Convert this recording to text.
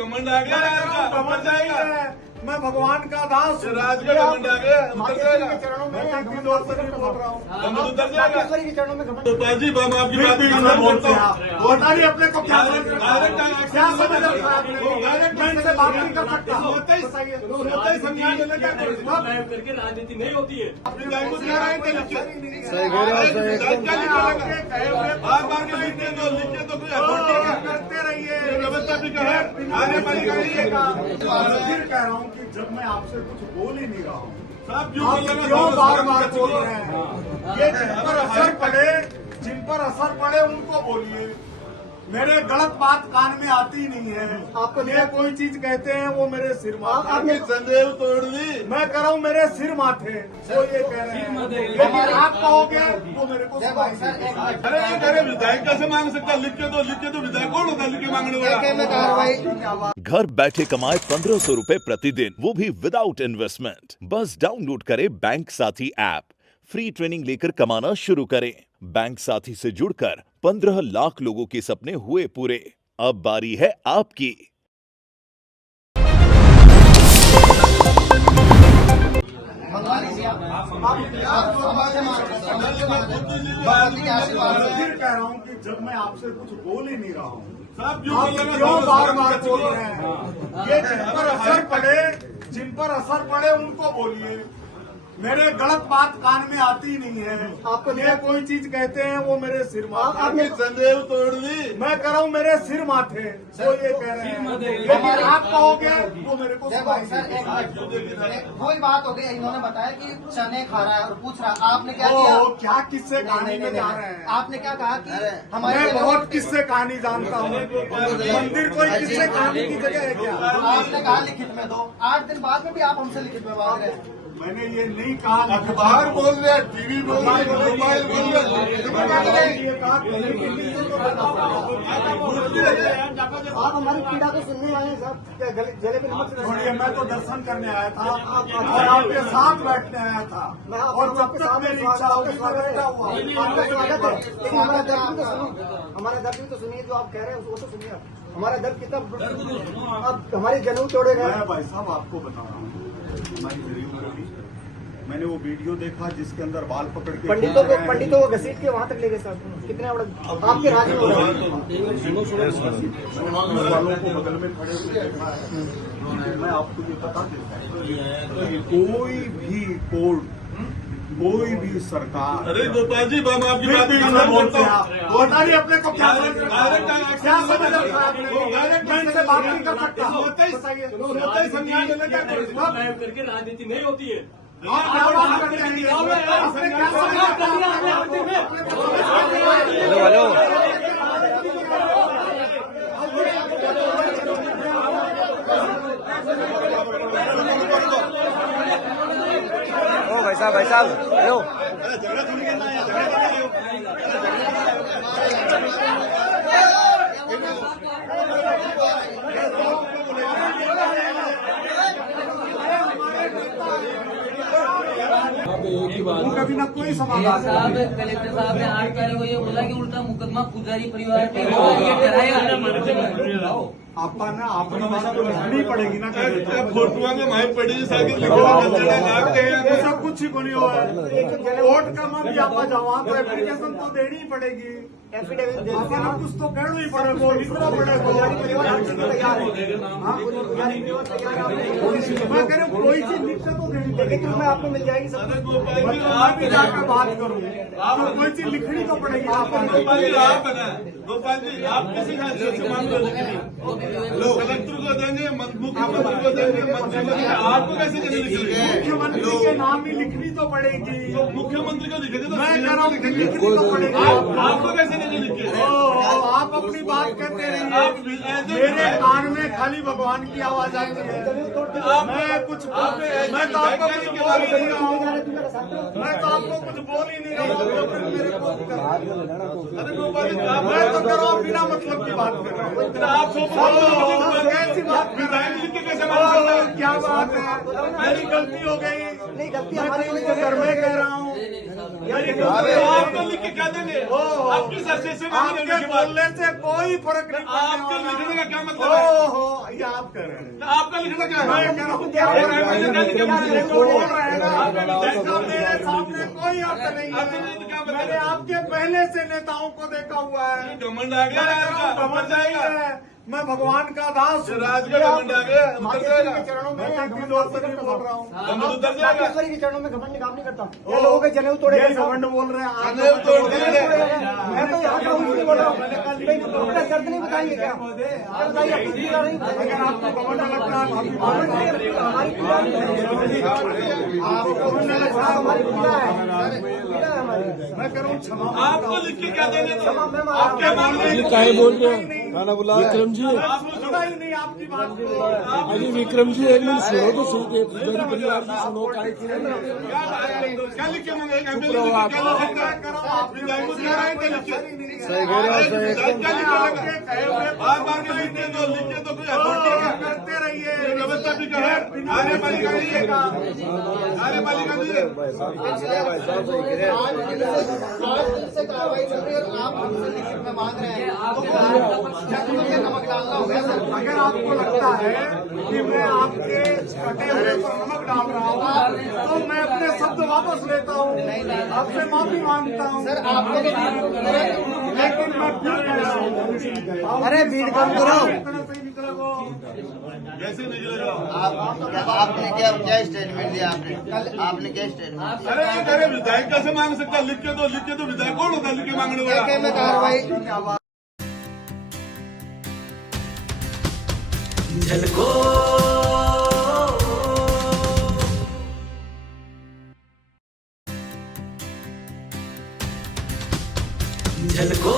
घमंड आ गया, घमंड जाएगा। मैं भगवान का दास राज का घमंड आ गया, उतर जाएगा। के चरणों में दिल और से नहीं बोल रहा हूँ। घमंड उतर जाएगा। के चरणों में घमंड गोपाल जी हम आपकी बात बोलते हैं। बताइए अपने को क्या समझ डायरेक्ट क्या समझ रखा है आपने? मैं इनसे बात नहीं कर सकता। होता ही संज्ञान लेने का करके राजनीति नहीं होती है। अपनी गाय को दिखा रहे हैं क्या लिखे? बार बार के लिखे तो कोई अथॉरिटी है? करते रहिए, व्यवस्था भी कहे आने वाली फिर कह रहा हूँ कि जब मैं आपसे कुछ बोल ही नहीं रहा हूँ, सब आप क्यों बार बार बोल रहे हैं? ये जिन पर असर पड़े उनको बोलिए। मेरे गलत बात कान में आती नहीं है। आपको ये कोई चीज कहते हैं वो मेरे सिर माथे। आपने संदेह तोड़ दी। मैं कह रहा हूँ मेरे सिर माथे, वो ये कह रहे हैं। लेकिन आप कहोगे वो मेरे को अरे विधायक कैसे मांग सकता? लिख के तो विधायक कौन होता है लिख के मांगने वाला? घर बैठे कमाए 1500 रुपए प्रतिदिन, वो भी विदाउट इन्वेस्टमेंट। बस डाउनलोड करें बैंक साथी ऐप, फ्री ट्रेनिंग लेकर कमाना शुरू करें। बैंक साथी से जुड़कर 15 लाख लोगों के सपने हुए पूरे। अब बारी है आपकी। फिर कह रहा हूँ कि जब मैं आपसे कुछ बोल ही नहीं रहा हूँ, आप क्यों बार बार बोल रहे हैं? ये जिन पर असर पड़े उनको बोलिए। मेरे गलत बात कान में आती नहीं है। आपको ये कोई चीज कहते हैं वो मेरे सिर माथे। आपने संदेह तोड़ दी। मैं कह रहा हूँ मेरे सिर माथे, वो ये कह रहे हैं। लेकिन आप कहोगे वो मेरे को वही बात हो गई। इन्होंने बताया कि चने खा रहा है और पूछ रहा आपने क्या किया? क्या किस्से कहानी में जा रहे हैं? आपने क्या कहा कि हमारे मैं बहुत किस्से कहानी जानता हूँ। मंदिर कोई किस्से कहानी की जगह है क्या? आपने कहा लिखित में दो, 8 दिन बाद में भी आप हमसे लिखित में मांग रहे हैं। मैंने ये नहीं कहा। अखबार बोल रहे हैं, टीवी बोल रहे हैं, मोबाइल बोल रहे हैं। आप हमारी पीड़ा को सुनने आए हैं साहब, क्या गले पे नमक से? छोड़िए, मैं तो दर्शन करने आया था और आपके साथ बैठने आया था। और जब तक मेरी इच्छा होगी मैं बैठा हुआ। आपका स्वागत है, लेकिन हमारा दर्द भी तो सुनिए। हमारा दर्द भी तो सुनिए, जो आप कह रहे हैं वो तो सुनिए। हमारा दर्द कितना, अब हमारे जनेऊ तोड़े गए। मैं भाई साहब आपको बता रहा हूँ, हमारी गरीब मैंने वो वीडियो देखा जिसके अंदर बाल पकड़ के पंडितों को घसीट के वहाँ तक ले गए साहब। कितने बड़ा आपके राज्य में वालों को बगल में खड़े हुए देखा है। मैं आपको ये बता देता हूँ, कोई भी कोर्ट, कोई भी सरकार। अरे गोपाल जी हम आपकी बात बोलते हैं। बताइए अपने को क्या समझ रखा है आपने? मैं इनसे बात नहीं कर सकता। होता ही संज्ञान लेने का करके राजनीति नहीं होती है। आप क्या बात करते हैं? आपने क्या भाई साहब हेलो। उनका बिना कोई समाधान। साहब कलेक्टर साहब ने 8 तारीख को ये बोला कि उल्टा मुकदमा पुजारी परिवार पे कराएगा। अपनी बात तो लिखनी पड़ेगी ना। फोटुआ में माई पड़ी साइकिल सब कुछ ही बनी हुआ है। कोर्ट का मन आपा जाओ, वहाँ तो एप्लीकेशन तो देनी ही पड़ेगी। अपना कुछ तो करना ही पड़ेगा, लिखना पड़ेगा। मैं कह रहा हूँ कोई चीज लिख तो देनी, लेकिन मैं आपको मिल जाएगी सब। मैं भी जाकर बात करूँ, आपको कोई चीज लिखनी तो पड़ेगी। गोपाल जी आप किसी से मांग कलेक्टर को देंगे, मुख्यमंत्री को देंगे, मंत्री आपको कैसे लिखेंगे? मुख्यमंत्री के नाम ही लिखनी तो पड़ेगी। तो मुख्यमंत्री को लिखेंगे तो मैं कह रहा हूँ लिखनी तो पड़ेगी। आपको कैसे नहीं लिखे? आप अपनी बात करते रहिए। मेरे कान में खाली भगवान की आवाज आती है। मैं कुछ मैं तो आपको कुछ बोल ही नहीं रहा हूँ। मैं तो आपको कुछ बोल ही नहीं रहा हूँ। मैं तो कर रहा हूँ बिना मतलब की बात कर रहा हूँ। आप कैसी बात विधायक लिख के कैसे बात? क्या बात है? मेरी गलती हो गई। नहीं, गलती हमारी घर में कह रहा हूँ। आपको लिख के क्या देंगे? आप किस अर्जे से मांगे आपके बोलने से कोई फर्क नहीं आपके पड़ने लिखने का क्या वाला। मतलब है? ओहो, ये आप कह रहे हैं। आपका लिखना क्या है? मैं कह रहा हूँ क्या और बोल रहे हैं? MLA क्या लिखे जो बोल रहे हैं ना, आपका इसका मेरे सामने कोई अर्थ नहीं आपका है। लिखना क्या मतलब मैंने है? आपके पहले से नेताओं को देखा हुआ है। घमंड आ गया घमंड नहीं है, मैं भगवान का दास हूँ। राज का घमंड आ गया उतर मांगेश्वरी जाएगा। के चरणों में मैं घमंड कितनी देर से नहीं बोल रहा हूँ। घमंड उतर जाएगा। मांगेश्वरी के चरणों में घमंड काम नहीं करता। ये लोगों के जनेऊ तोड़े ये घमंड बोल रहे हैं आप जनेऊ तोड़ दिए। मैं तो यहाँ का हूँ, नहीं बोल रहा हूँ। अपना दर्द नहीं बताएंगे क्या? क्या बताइए? अपनी पीड़ा नहीं अगर बताएंगे। आपको घमंड लगता है हमारी पीड़ा नहीं है। आपको घमंड लगता है, हमारी पीड़ा है। पीड़ा है हमारी। मैं कह रहा हूँ क्षमा आपको लिख के क्या देंगे? क्षमा मैं मांग आप क्या मांग रहे हैं? काहे बोल रहे हो विक्रम जी? आपने सुना ही नहीं आपकी बात को। अरे विक्रम जी एक मिनट सुनो तो सही थे पुजारी परिवार की सुनो काहे की क्या लिख के मांगे? क्या लिख के आप विधायक को क्या राइट है लिख के? सही क्या लिखेगा? बार-बार के लिख के तो कोई अथॉरिटी है? करते रहिए। व्यवस्था भी है। कार्यपालिका नहीं है। कार्यपालिका नहीं है। से कार्रवाई चल रही है और आप हमसे लिखित में मांग रहे हैं तो नमक डालना होगा सर। अगर आपको लगता है कि मैं आपके कटे हुए पर नमक डाल रहा हूँ तो मैं अपने शब्द वापस लेता हूँ, आपसे माफी मांगता हूँ। सर आपको तो लेकिन मैं फिर कह रहा हूँ, अरे भीड़ कम करो। इतना सही निकला वो। कैसे निकलेगा? आपने क्या स्टेटमेंट दिया? आपने क्या स्टेटमेंट दिया? अरे विधायक कैसे मांग सकता है? लिख के तो विधायक कौन होता है लिख के मांगने वाला? में कार्रवाई झलको